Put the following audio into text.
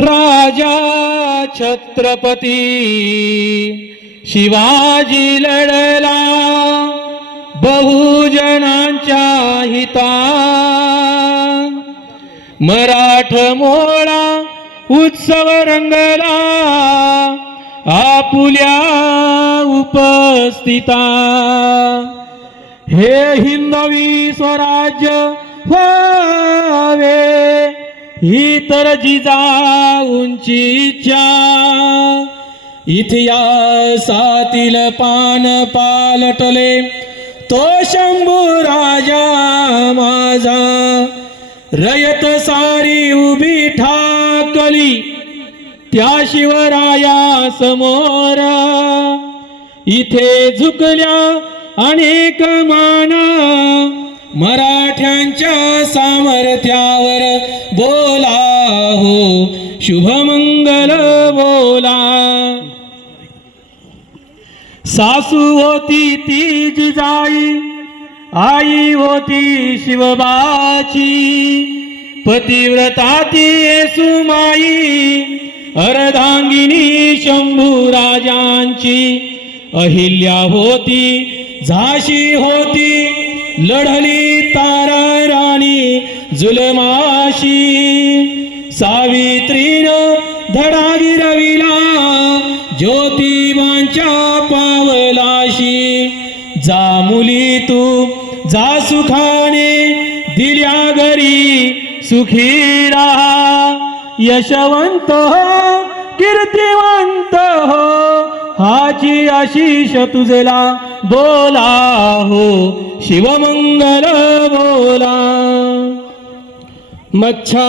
राजा छत्रपती. शिवाजी लढला बहुजनांच्या हिता. मराठ मोळा उत्सव रंगला आपुल्या उपस्थिता. हे हिंदवी स्वराज्य हो ही तर जिजाऊंची इच्छा. इतिहासातील पान पालटले. तो शंभू राजा माझा. रयत सारी उभी ठाकली. त्या शिवराया समोर. इथे झुकल्या अनेक माना. मराठ्यांच्या सामर्थ्यावर बोला हो. शुभमंगल बोला. सासू होती ती जिजाई आई होती शिवबाची. पतिव्रता ती सुमाई अर्धांगिनी शंभू राजांची. अहिल्या होती झाशी होती लढली तारा राणी जुलमाशी सावित्रीनं धडा गिरविला ज्योतिबांच्या पावलाशी. जा मुली तू जा सुखाने दिल्या घरी सुखी राहा यशवंत कीर्तिवंत हाची आशिष तुझेला बोला हो शिवमंगल बोला. मच्छा